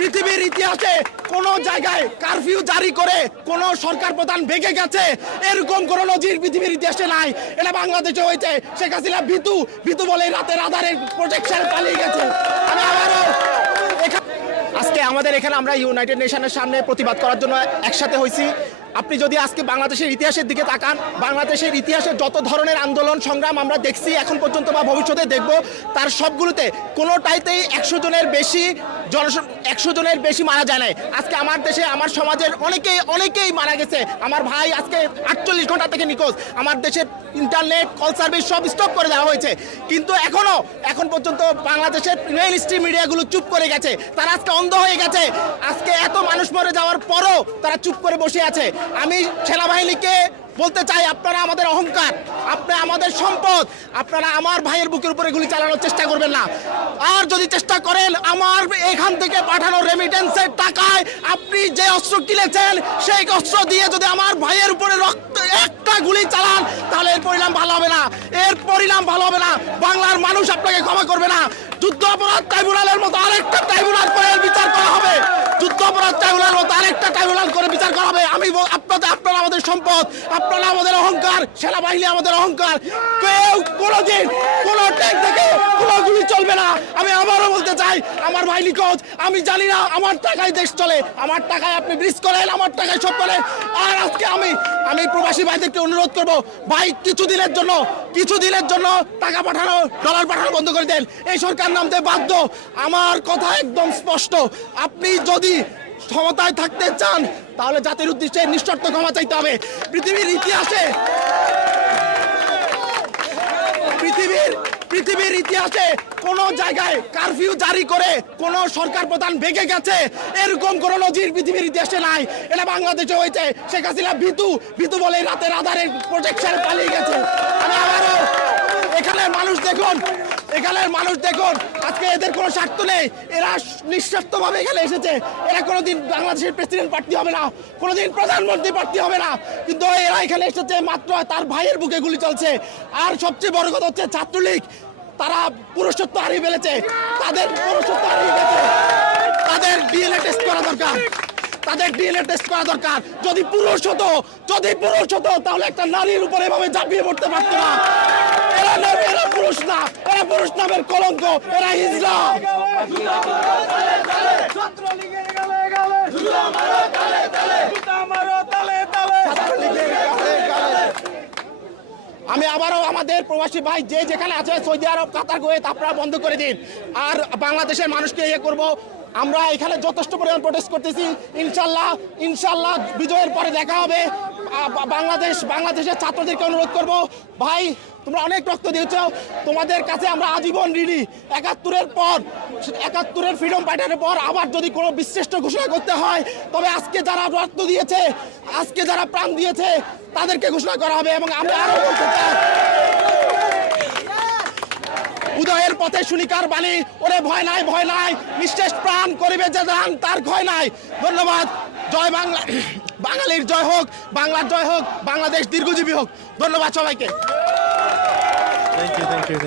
পৃথিবীর ইতিহাসে কোনো জায়গায় কারফিউ জারি করে কোনো সরকার প্রধান ভেঙে গেছে এরকম কোনো নজির পৃথিবীর ইতিহাসে নাই। এটা বাংলাদেশে হয়েছে। শেখ হাসিনা ভীতু বলে রাতের আধারের প্রোটেকশন পালিয়ে গেছে। আমি আবারও আজকে আমাদের এখানে আমরা ইউনাইটেড নেশনের সামনে প্রতিবাদ করার জন্য একসাথে হয়েছি। আপনি যদি আজকে বাংলাদেশের ইতিহাসের দিকে তাকান, বাংলাদেশের ইতিহাসে যত ধরনের আন্দোলন সংগ্রাম আমরা দেখছি এখন পর্যন্ত বা ভবিষ্যতে দেখব, তার সবগুলোতে কোনোটাইতেই 100 জনের বেশি মারা যায় নাই। আজকে আমার দেশে আমার সমাজের অনেকেই মারা গেছে। আমার ভাই আজকে 48 ঘন্টা থেকে নিখোঁজ। আমার দেশের ইন্টারনেট কল সার্ভিস সব স্টপ করে দেওয়া হয়েছে। কিন্তু এখন পর্যন্ত বাংলাদেশের মেইন স্ট্রিম মিডিয়াগুলো চুপ করে গেছে। তারা আজকে অন্ধ হয়ে গেছে। আজকে এত মানুষ মরে যাওয়ার পরও তারা চুপ করে বসে আছে। আমি সেনাবাহিনীকে বলতে চাই, আপনারা আমাদের অহংকার, আপনারা আমাদের সম্পদ, আপনারা আমার ভাইয়ের বুকের উপরে গুলি চালানোর চেষ্টা করবেন না। আর যদি চেষ্টা করেন আমার এখান থেকে পাঠানো রেমিটেন্সের টাকায় আপনি যে অস্ত্র কিনেছেন সেই অস্ত্র দিয়ে যদি আমার ভাইয়ের উপরে একটা গুলি চালান তাহলে এর পরিণাম ভালো হবে না। বাংলার মানুষ আপনাকে ক্ষমা করবে না। যুদ্ধ অপরাধ ট্রাইব্যুনালের মতো আরেকটা ট্রাইব্যুনাল করে বিচার করা হবে। যুদ্ধ অপরাধ ট্রাইব্যুনাল মতো আরেকটা ট্রাইব্যুনাল করে বিচার করা হবে। আপনারা আমাদের সম্পদ, আপনারা আমাদের অহংকার, সেনাবাহিনী আমাদের অহংকার। কেউ কোনোদিন কোনো ট্যাঙ্ক থেকে কোনো গুলি চলবে না। আমি আবারও বলতে চাই, আমার ভাই নিখোঁজ। আমি জানি না আমার টাকায় দেশ চলে, আমার টাকায় আপনি ব্রিজ করেন, আমার টাকায় সব করেন। আর আজকে আমি প্রবাসী ভাইদেরকে অনুরোধ করব, ভাই কিছুদিনের জন্য টাকা পাঠানো, ডলার পাঠানো বন্ধ করে দেন। এই সরকার নামতে বাধ্য। আমার কথা একদম স্পষ্ট। আপনি যদি ক্ষমতায় থাকতে চান তাহলে জাতির উদ্দেশ্যে নিঃশর্ত ক্ষমা চাইতে হবে। পৃথিবীর ইতিহাসে কোনো জায়গায় কারফিউ জারি করে কোনো সরকার প্রধান ভেঙে গেছে এরকম কোনো নজির পৃথিবীর ইতিহাসে নাই। এটা বাংলাদেশে হয়েছে। শেখ হাসিনা ভীতু বলে রাতের আধারের প্রোটেকশন পালিয়ে গেছে। আমি আবারও এখানের মানুষ দেখুন আজকে এদের কোনো স্বার্থ নেই। এরা নিঃস্বার্থভাবে এখানে এসেছে। এরা কোনোদিন বাংলাদেশের প্রেসিডেন্ট প্রার্থী হবে না, কোনোদিন প্রধানমন্ত্রী প্রার্থী হবে না, কিন্তু এরা এখানে এসেছে মাত্র তার ভাইয়ের বুকে গুলি চলছে। আর সবচেয়ে বড় কথা হচ্ছে ছাত্রলীগ, তারা পুরুষত্ব হারিয়ে ফেলেছে। তাদের পুরুষত্ব হারিয়ে গেছে। তাদের ডিএনএ টেস্ট করা দরকার। যদি পুরুষ হতো তাহলে একটা নারীর উপরে এভাবে ঝাঁপিয়ে পড়তে পারতো না। এরা পুরুষ না, এরা পুরুষ নামের কলঙ্ক, এরা হিজড়া। আমি আবারও আমাদের প্রবাসী ভাই যে যেখানে আছে, সৌদি আরব, কাতার, কুয়েত, আপনারা বন্ধ করে দিন। আর বাংলাদেশের মানুষকে করব, আমরা এখানে যথেষ্ট পরিমাণ প্রোটেস্ট করতেছি। ইনশাল্লাহ বিজয়ের পরে দেখা হবে। বাংলাদেশের ছাত্রদেরকে অনুরোধ করব, ভাই তোমরা অনেক রক্ত দিয়েছ, তোমাদের কাছে আমরা আজীবন ঋণী। 71-এর ফ্রিডম ফাইটারের পর আবার যদি কোনো বিশ্রেষ্ঠ ঘোষণা করতে হয় তবে আজকে যারা রক্ত দিয়েছে, আজকে যারা প্রাণ দিয়েছে তাদেরকে ঘোষণা করা হবে। এবং আমরা আরো বলতে চাই, উদয়ের পথে শুনিকার বাণী, ওরে ভয় নাই, নিঃশেষ প্রাণ করিবে যে দান, তার ভয় নাই। ধন্যবাদ। জয় বাংলা, বাঙালির জয় হোক, বাংলার জয় হোক, বাংলাদেশ দীর্ঘজীবী হোক। ধন্যবাদ সবাইকে। Thank you.